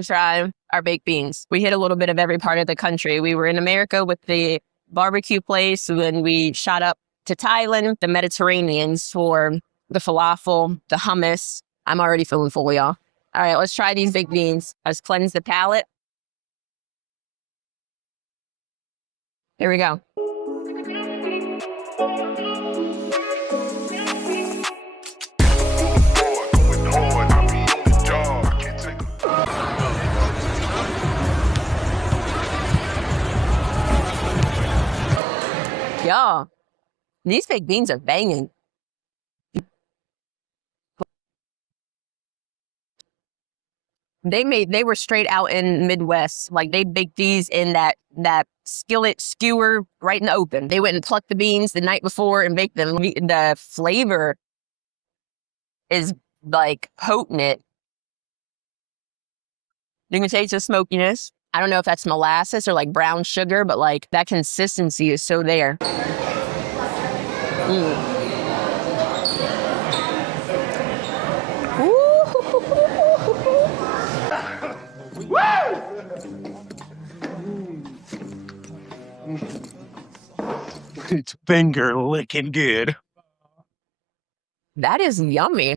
to try our baked beans. We hit a little bit of every part of the country. We were in America with the barbecue place, when we shot up to Thailand, the Mediterraneans for the falafel, the hummus. I'm already feeling full, y'all. All right, let's try these baked beans. Let's cleanse the palate. Here we go. Y'all, these baked beans are banging. They were straight out in Midwest. Like, they baked these in that skillet skewer right in the open. They went and plucked the beans the night before and baked them. The flavor is like potent. You can taste the smokiness. I don't know if that's molasses or like brown sugar, but like that consistency is so there. It's finger licking good. That is yummy.